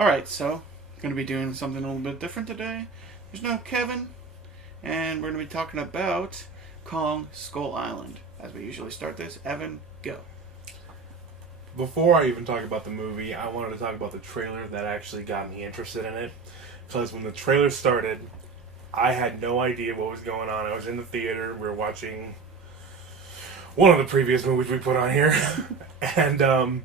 Alright, so, going to be doing something a little bit different today. There's no Kevin, and we're going to be talking about Kong Skull Island. As we usually start this, Evan, go. Before I even talk about the movie, I wanted to talk about the trailer that actually got me interested in it. Because when the trailer started, I had no idea what was going on. I was in the theater, we were watching one of the previous movies we put on here, and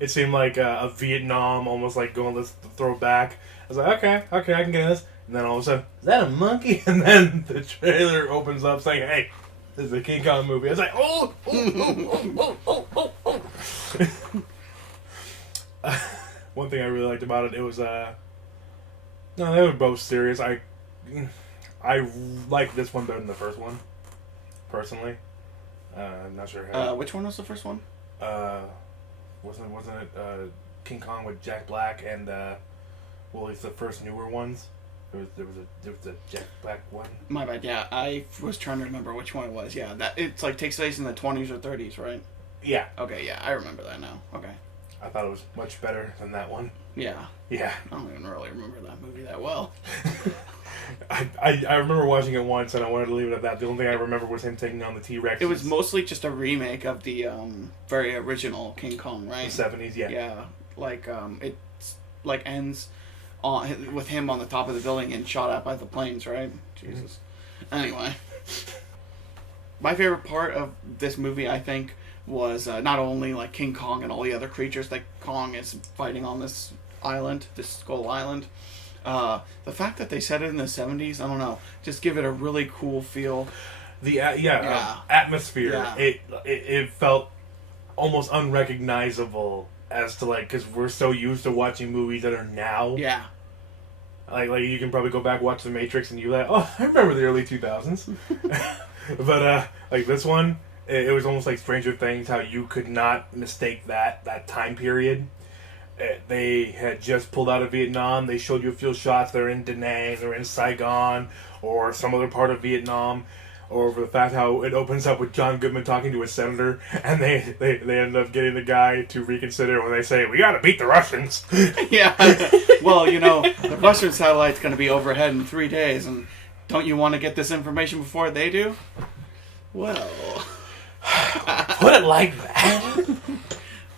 it seemed like a Vietnam, almost like going, let's throw back. I was like, okay, I can get this. And then all of a sudden, is that a monkey? And then the trailer opens up saying, hey, this is a King Kong movie. I was like, oh. One thing I really liked about it, no, they were both serious. I like this one better than the first one, personally. I'm not sure how. Which one was the first one? Wasn't it King Kong with Jack Black and well, it's the first newer ones. There was a Jack Black one. My bad. Yeah, I was trying to remember which one it was. Yeah, that it's like takes place in the 20s or 30s, right? Yeah. Okay. Yeah, I remember that now. Okay. I thought it was much better than that one. Yeah. Yeah. I don't even really remember that movie that well. I remember watching it once and I wanted to leave it at that. The only thing I remember was him taking on the T-Rex. It was mostly just a remake of the very original King Kong, right? The 70s, yeah. Yeah, like it like ends on with him on the top of the building and shot at by the planes, right? Jesus. Anyway, my favorite part of this movie, I think, was not only like King Kong and all the other creatures that Kong is fighting on this island, this Skull Island. The fact that they set it in the 70s, I don't know, just give it a really cool feel. The atmosphere. Yeah. It felt almost unrecognizable as to like, because we're so used to watching movies that are now. Yeah. Like you can probably go back watch The Matrix and you're like, oh, I remember the early 2000s. But like this one, it was almost like Stranger Things, how you could not mistake that time period. They had just pulled out of Vietnam. They showed you a few shots. They're in Da Nang, they're in Saigon, or some other part of Vietnam. Or the fact how it opens up with John Goodman talking to a senator, and they end up getting the guy to reconsider when they say, we gotta beat the Russians. Yeah. Well, you know, the Russian satellite's gonna be overhead in 3 days, and don't you want to get this information before they do? Well... Put it like that.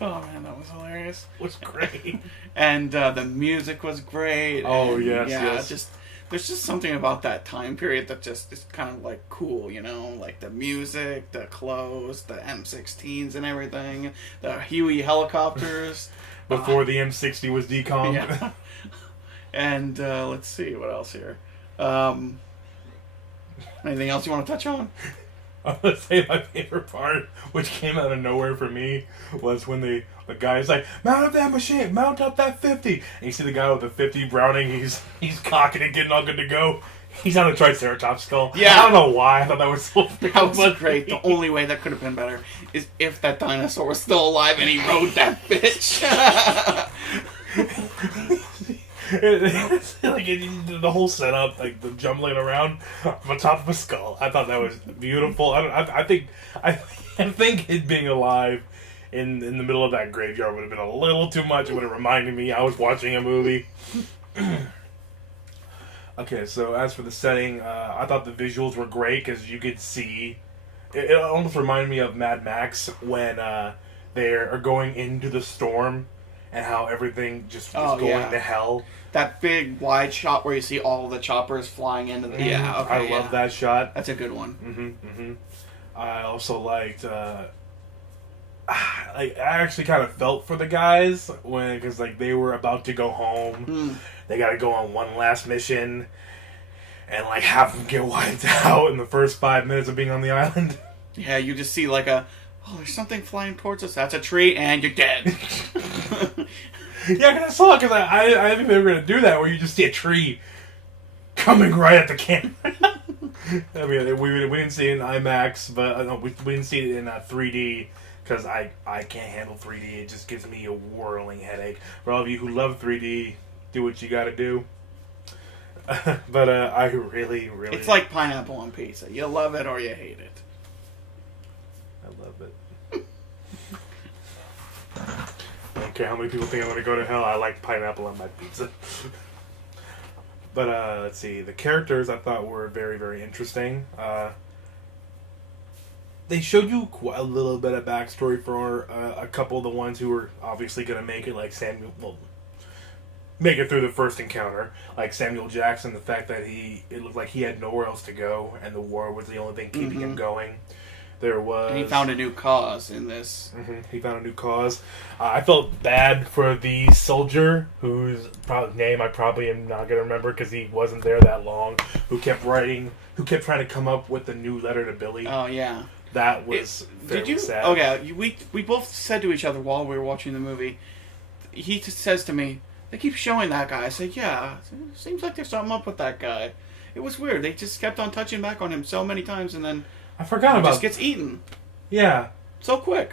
Oh man, that was hilarious. It was great. And the music was great. Oh, and, yes, yeah, yes. There's just something about that time period that just is kind of like cool, you know? Like the music, the clothes, the M16s and everything, the Huey helicopters. Before the M60 was decommed. Yeah. And let's see, what else here? Anything else you want to touch on? I would say my favorite part, which came out of nowhere for me, was when the guy's like, mount up that machine, mount up that 50. And you see the guy with the 50 Browning, he's cocking it, getting all good to go. He's on a Triceratops skull. Yeah. I don't know why. I thought that was so That was great. The only way that could have been better is if that dinosaur was still alive and he rode that bitch. Like the whole setup, like the jumbling around on top of a skull. I thought that was beautiful. I think it being alive in the middle of that graveyard would have been a little too much. It would have reminded me I was watching a movie. Okay, so as for the setting, I thought the visuals were great because you could see. It almost reminded me of Mad Max when they are going into the storm. And how everything just was going to hell. That big wide shot where you see all the choppers flying into the... Yeah, okay, I love that shot. That's a good one. I also liked... I actually kind of felt for the guys because like they were about to go home. They got to go on one last mission and like have them get wiped out in the first 5 minutes of being on the island. Yeah, you just see like there's something flying towards us. That's a tree, and you're dead. Yeah, because I saw it, because I didn't think they were going to do that, where you just see a tree coming right at the camera. I mean, we didn't see it in IMAX, but no, we didn't see it in 3D, because I can't handle 3D. It just gives me a whirling headache. For all of you who love 3D, do what you got to do. But I really... It's like pineapple on pizza. You love it or you hate it. I love it. Thank care how many people think I'm going to go to hell. I like pineapple on my pizza. But let's see. The characters I thought were very, very interesting. They showed you a little bit of backstory for a couple of the ones who were obviously going to make it, like Samuel. Well, make it through the first encounter, like Samuel Jackson. The fact that it looked like he had nowhere else to go, and the war was the only thing keeping him going. There was. And he found a new cause in this. He found a new cause. I felt bad for the soldier whose name I probably am not going to remember because he wasn't there that long. Who kept trying to come up with a new letter to Billy. Oh yeah. That was very sad. Okay, we both said to each other while we were watching the movie. He says to me, "They keep showing that guy." I said, "Yeah, it seems like there's something up with that guy." It was weird. They just kept on touching back on him so many times, and then I forgot about. Just gets eaten. Yeah. So quick.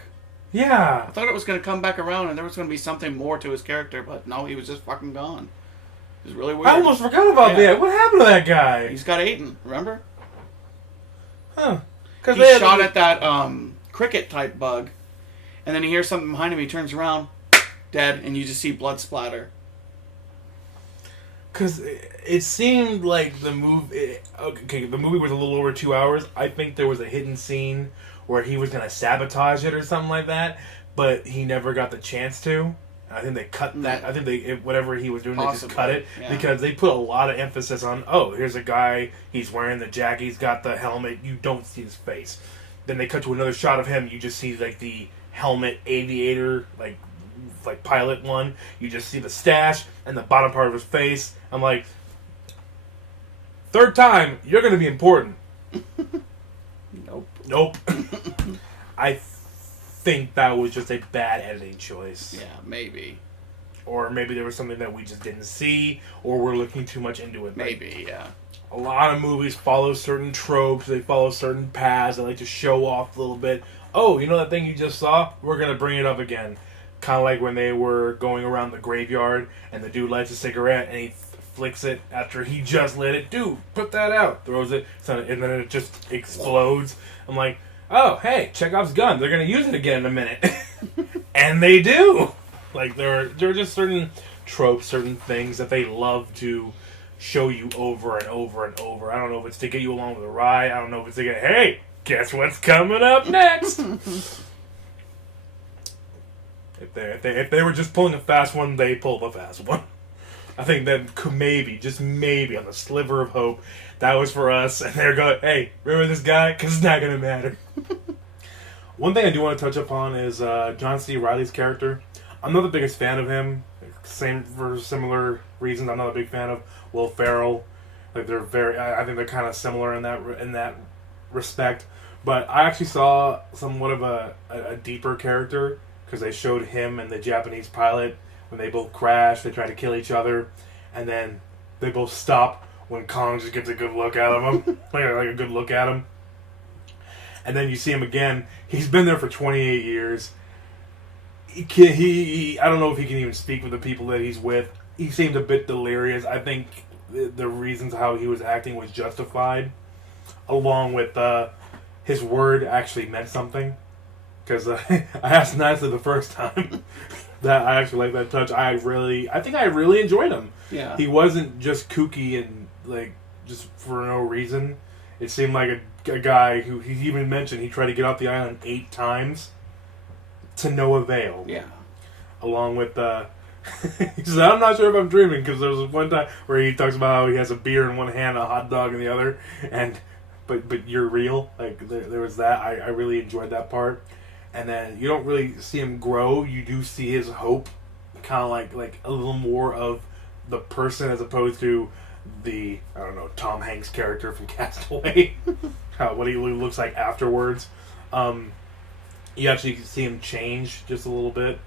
Yeah. I thought it was going to come back around, and there was going to be something more to his character, but no, he was just fucking gone. It was really weird. I almost forgot about that. What happened to that guy? He's got eaten. Remember? Huh. He shot at that cricket type bug, and then he hears something behind him. He turns around, dead, and you just see blood splatter. Because it seemed like the movie. The movie was a little over 2 hours. I think there was a hidden scene where he was going to sabotage it or something like that, but he never got the chance to. I think they cut that. I think whatever he was doing, they just cut it because they put a lot of emphasis on. Oh, here's a guy. He's wearing the jacket. He's got the helmet. You don't see his face. Then they cut to another shot of him. You just see like the helmet aviator, like pilot one. You just see the stash and the bottom part of his face. I'm like, third time, you're going to be important. Nope. I think that was just a bad editing choice. Yeah, maybe. Or maybe there was something that we just didn't see, or we're looking too much into it. Maybe, yeah. A lot of movies follow certain tropes, they follow certain paths, they like to show off a little bit. Oh, you know that thing you just saw? We're going to bring it up again. Kind of like when they were going around the graveyard, and the dude lights a cigarette, and he flicks it after he just lit it. Dude, put that out. Throws it, and then it just explodes. I'm like, oh, hey, Chekhov's gun. They're going to use it again in a minute. And they do. Like, there are just certain tropes, certain things that they love to show you over and over and over. I don't know if it's to get you along with the ride. I don't know if it's to get, hey, guess what's coming up next? If they were just pulling a fast one, they pull the fast one. I think that could maybe, just maybe, on the sliver of hope, that was for us. And they're going, hey, remember this guy? Because it's not going to matter. One thing I do want to touch upon is John C. Reilly's character. I'm not the biggest fan of him. For similar reasons, I'm not a big fan of Will Ferrell. Like I think they're kind of similar in that respect. But I actually saw somewhat of a deeper character because they showed him and the Japanese pilot when they both crash. They try to kill each other, and then they both stop when Kong just gets a good look out of him, like a good look at him. And then you see him again. He's been there for 28 years. He I don't know if he can even speak with the people that he's with. He seemed a bit delirious. I think the reasons how he was acting was justified, along with his word actually meant something. Because I asked nicely the first time that I actually like that touch. I think I really enjoyed him. Yeah. He wasn't just kooky and like just for no reason. It seemed like a guy who he even mentioned he tried to get off the island 8 times to no avail. Yeah. Along with he said, I'm not sure if I'm dreaming, because there was one time where he talks about how he has a beer in one hand, a hot dog in the other, and but you're real. Like there was that. I really enjoyed that part. And then you don't really see him grow. You do see his hope, kind of like a little more of the person as opposed to the, I don't know, Tom Hanks character from Castaway. What he looks like afterwards. You actually see him change just a little bit.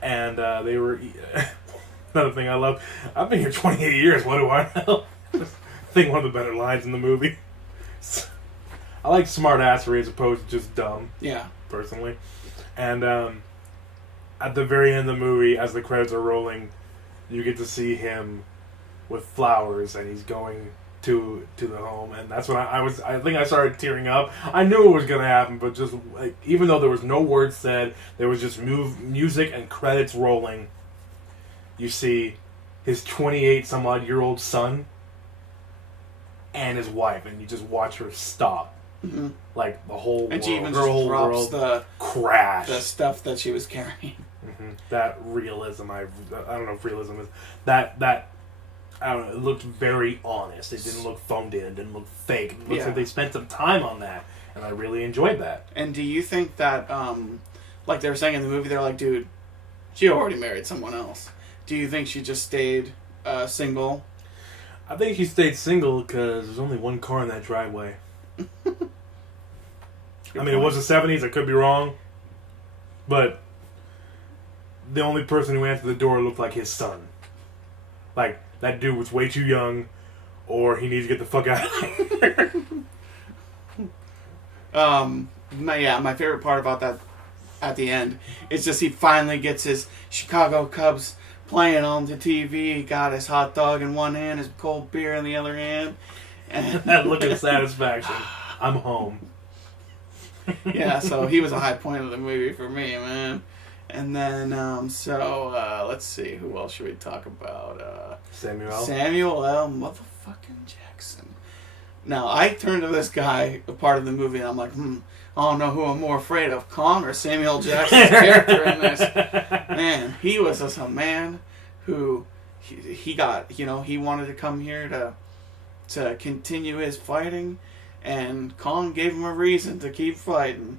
And they were... Another thing I love, I've been here 28 years, what do I know? I think one of the better lines in the movie. I like smart-assery as opposed to just dumb. Yeah. Personally. And at the very end of the movie, as the credits are rolling, you get to see him with flowers, and he's going to the home, and that's when I think I started tearing up. I knew it was gonna happen, but just like, even though there was no words said, there was just music and credits rolling. You see his 28 some odd year old son and his wife, and you just watch her stop. Mm-hmm. Like the whole and world, she even just drops the crash, the stuff that she was carrying. Mm-hmm. That realism, I don't know if realism is that. I don't know, it looked very honest. It didn't look phoned in. It didn't look fake. It looks like they spent some time on that, and I really enjoyed that. And do you think that, like they were saying in the movie, they're like, dude, she already married someone else. Do you think she just stayed single? I think she stayed single because there's only one car in that driveway. I mean, it was the 70s. I could be wrong. But the only person who answered the door looked like his son. Like, that dude was way too young, or he needs to get the fuck out of here. My favorite part about that at the end is just he finally gets his Chicago Cubs playing on the TV. He got his hot dog in one hand, his cold beer in the other hand. And that look of satisfaction. I'm home. Yeah, so he was a high point of the movie for me, man. And then, let's see, who else should we talk about? Samuel L. motherfucking Jackson. Now, I turned to this guy, a part of the movie, and I'm like, I don't know who I'm more afraid of, Kong or Samuel Jackson's character in this. Man, he was just a man who, he got, he wanted to come here to continue his fighting, and Kong gave him a reason to keep fighting.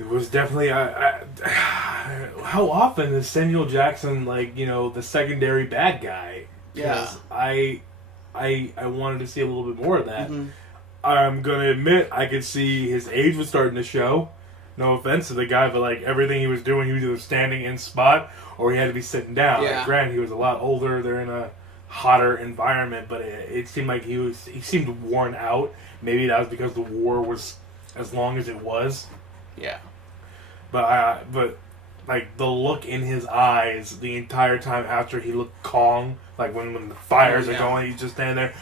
It was definitely how often is Samuel Jackson the secondary bad guy? Yeah, I wanted to see a little bit more of that. Mm-hmm. I'm gonna admit I could see his age was starting to show. No offense to the guy, but everything he was doing, he was either standing in spot or he had to be sitting down. Yeah. Granted, he was a lot older. They're in a hotter environment, but it seemed like he seemed worn out. Maybe that was because the war was as long as it was. Yeah. But the look in his eyes the entire time after he looked Kong, when the fires are going, he's just standing there.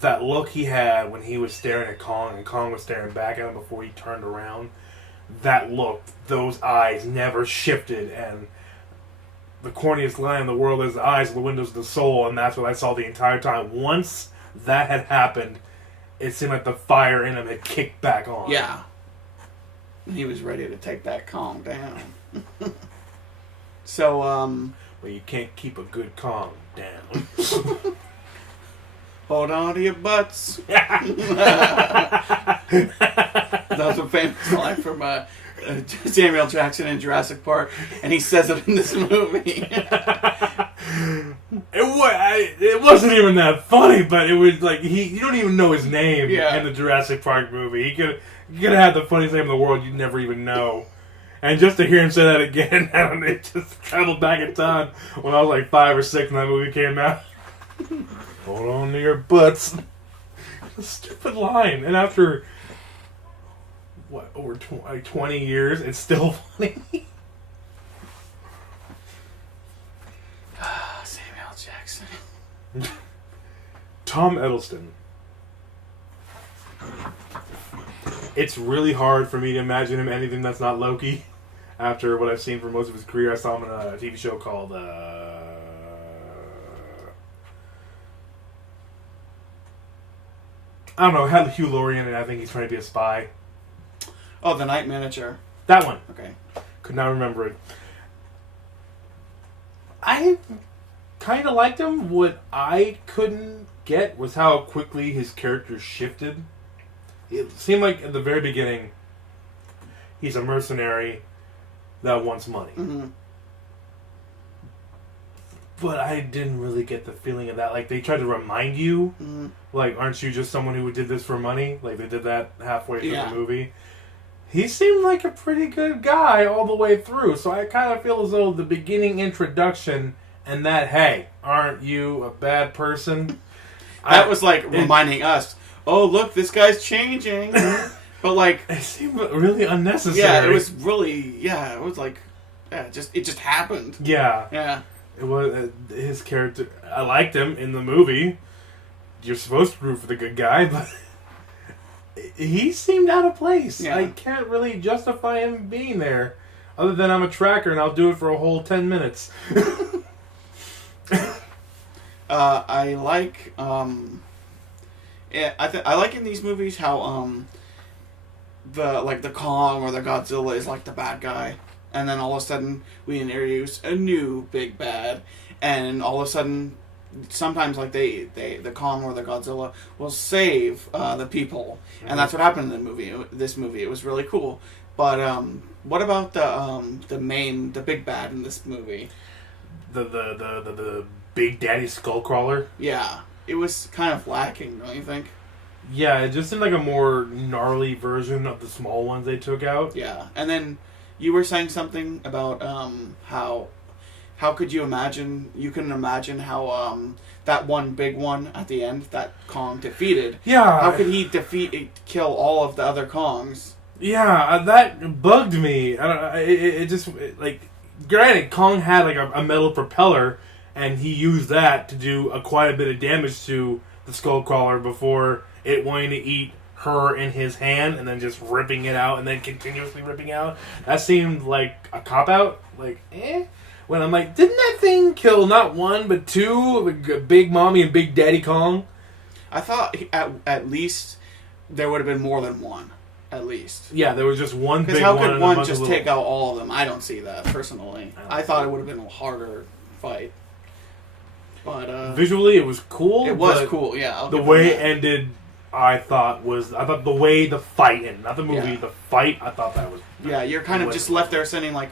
That look he had when he was staring at Kong and Kong was staring back at him before he turned around, that look, those eyes never shifted, and the corniest line in the world is the eyes are the windows of the soul, and that's what I saw the entire time. Once that had happened, it seemed like the fire in him had kicked back on. Yeah. He was ready to take that Kong down. So, Well, you can't keep a good Kong down. Hold on to your butts. That was a famous line from Samuel Jackson in Jurassic Park, and he says it in this movie. It wasn't even that funny, but it was you don't even know his name in the Jurassic Park movie. He could have had the funniest name in the world you'd never even know. And just to hear him say that again, it just traveled back in time when I was 5 or 6 when that movie came out. Hold on to your butts. A stupid line. And after, over 20 years, it's still funny. Samuel Jackson. Tom Eddleston. It's really hard for me to imagine him anything that's not Loki. After what I've seen for most of his career, I saw him in a TV show called I don't know, it had Hugh Laurie in it. I think he's trying to be a spy. Oh, The Night Manager. That one. Okay. Could not remember it. I kind of liked him. What I couldn't get was how quickly his character shifted. It seemed like at the very beginning, he's a mercenary that wants money. Mm-hmm. But I didn't really get the feeling of that. They tried to remind you, aren't you just someone who did this for money? They did that halfway through the movie. He seemed like a pretty good guy all the way through. So I kind of feel as though the beginning introduction and that, hey, aren't you a bad person? That was reminding us, oh, look, this guy's changing. But it seemed really unnecessary. Yeah, it was really, it was it just happened. Yeah. Yeah. It was his character. I liked him in the movie. you're supposed to root for the good guy, but he seemed out of place. Yeah. I can't really justify him being there, other than I'm a tracker and I'll do it for a whole 10 minutes. I like I like in these movies how the Kong or the Godzilla is like the bad guy, and then all of a sudden we introduce a new big bad, and all of a sudden sometimes like the Kong or the Godzilla will save the people, and that's what happened in this movie. It was really cool. But what about the big bad in this movie? The Big Daddy Skullcrawler? Yeah, it was kind of lacking, don't you think? Yeah, it just seemed like a more gnarly version of the small ones they took out. Yeah, and then you were saying something about how could you imagine? You can imagine how that one big one at the end that Kong defeated. Yeah. How could he kill all of the other Kongs? Yeah, that bugged me. Like, granted, Kong had like a metal propeller, and he used that to do quite a bit of damage to the Skullcrawler before it wanting to eat her in his hand and then just ripping it out and then continuously ripping out. That seemed like a cop-out. Like, when I'm like, didn't that thing kill not one but two? Big Mommy and Big Daddy Kong? I thought at least there would have been more than one. At least. Yeah, there was just one big one. Because how could and one just take out all of them? I don't see that, personally. I thought it would have been a harder fight. But visually, it was cool. It was cool, yeah. The way it ended, I thought the way the fight ended, not the movie, the fight, I thought that was... Yeah, you're kind of just left there saying, like,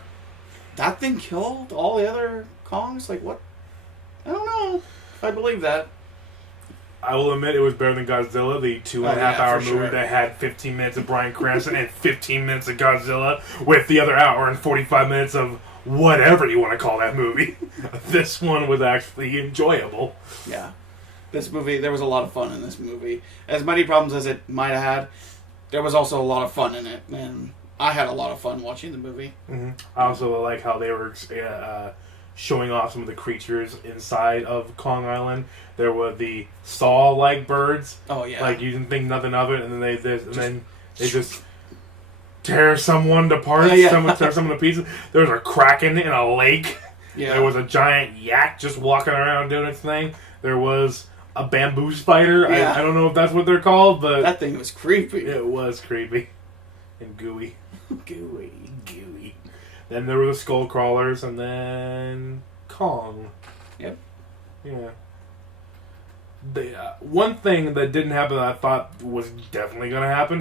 that thing killed all the other Kongs? Like, what? I don't know if I believe that. I will admit it was better than Godzilla, the 2.5-hour movie that had 15 minutes of Bryan Cranston and 15 minutes of Godzilla, with the other hour and 45 minutes of whatever you want to call that movie. This one was actually enjoyable. Yeah. This movie, there was a lot of fun in this movie. As many problems as it might have had, there was also a lot of fun in it, and I had a lot of fun watching the movie. Mm-hmm. I also like how they were showing off some of the creatures inside of Kong Island. There were the saw-like birds. Oh yeah, like you didn't think nothing of it, and then they just tear someone to parts. Tear someone to pieces. There was a kraken in a lake. Yeah. There was a giant yak just walking around doing its thing. There was a bamboo spider. Yeah. I don't know if that's what they're called, but that thing was creepy. It was creepy and gooey. gooey. Then there were the skull crawlers, and then Kong. Yep. Yeah. One thing that didn't happen that I thought was definitely going to happen,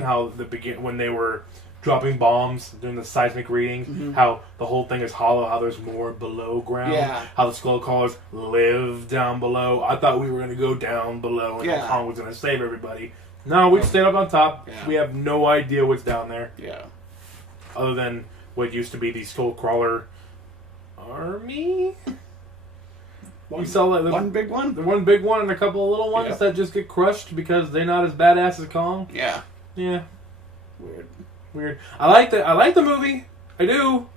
when they were dropping bombs during the seismic readings, how the whole thing is hollow, how there's more below ground, how the skull crawlers live down below. I thought we were going to go down below and Kong was going to save everybody. No, we stayed up on top. Yeah. We have no idea what's down there. Yeah. Other than what used to be the skull crawler army. One big one? The one big one and a couple of little ones that just get crushed because they're not as badass as Kong. Yeah. Yeah. Weird. I like the movie. I do.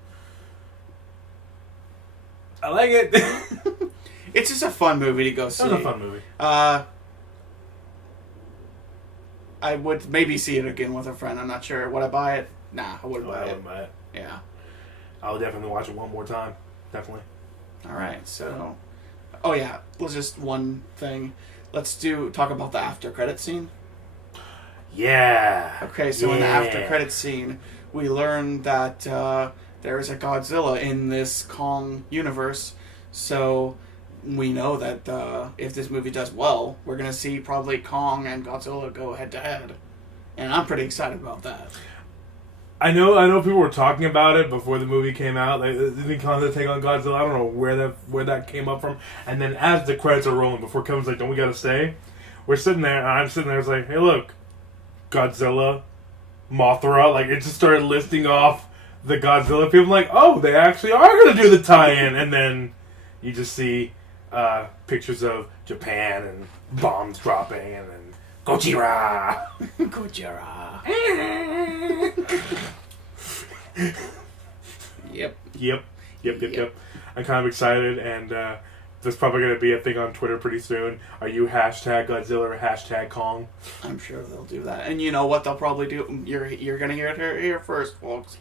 I like it. It's just a fun movie to go see. It's a fun movie. I would maybe see it again with a friend. I'm not sure. Would I buy it? Nah, I wouldn't buy it. Yeah. I'll definitely watch it one more time. Definitely. Alright, so... Oh yeah, let's just one thing. Let's talk about the after credit scene. Yeah. Okay, so in the after credit scene, we learn that there is a Godzilla in this Kong universe. So we know that if this movie does well, we're going to see probably Kong and Godzilla go head to head. And I'm pretty excited about that. I know people were talking about it before the movie came out. Like, the Kong take on Godzilla. I don't know where that came up from. And then as the credits are rolling, before Kevin's like, "Don't we gotta stay?" We're sitting there, and I'm sitting there. It's like, "Hey, look, Godzilla, Mothra." Like, it just started listing off the Godzilla people. I'm like, "Oh, they actually are gonna do the tie-in." And then you just see pictures of Japan and bombs dropping, and then Gojira. Gojira. Yep. I'm kind of excited, and there's probably going to be a thing on Twitter pretty soon. Are you hashtag Godzilla or hashtag Kong? I'm sure they'll do that. And you know what they'll probably do? You're going to hear it here first, folks.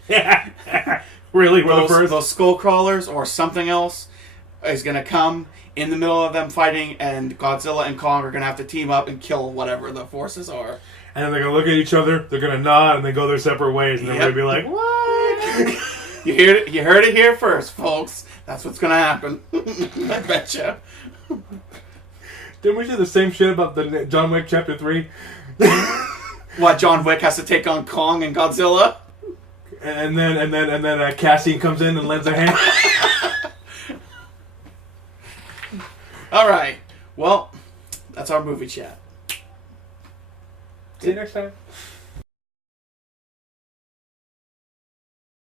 Really? We're the first? Those skull crawlers or something else is going to come in the middle of them fighting, and Godzilla and Kong are going to have to team up and kill whatever the forces are. And then they're going to look at each other, they're going to nod, and then go their separate ways. And then we're going to be like, what? You heard it here first, folks. That's what's going to happen. I betcha. Didn't we do the same shit about the John Wick Chapter 3? What, John Wick has to take on Kong and Godzilla? And then Cassian comes in and lends a hand. All right. Well, that's our movie chat. See you next time.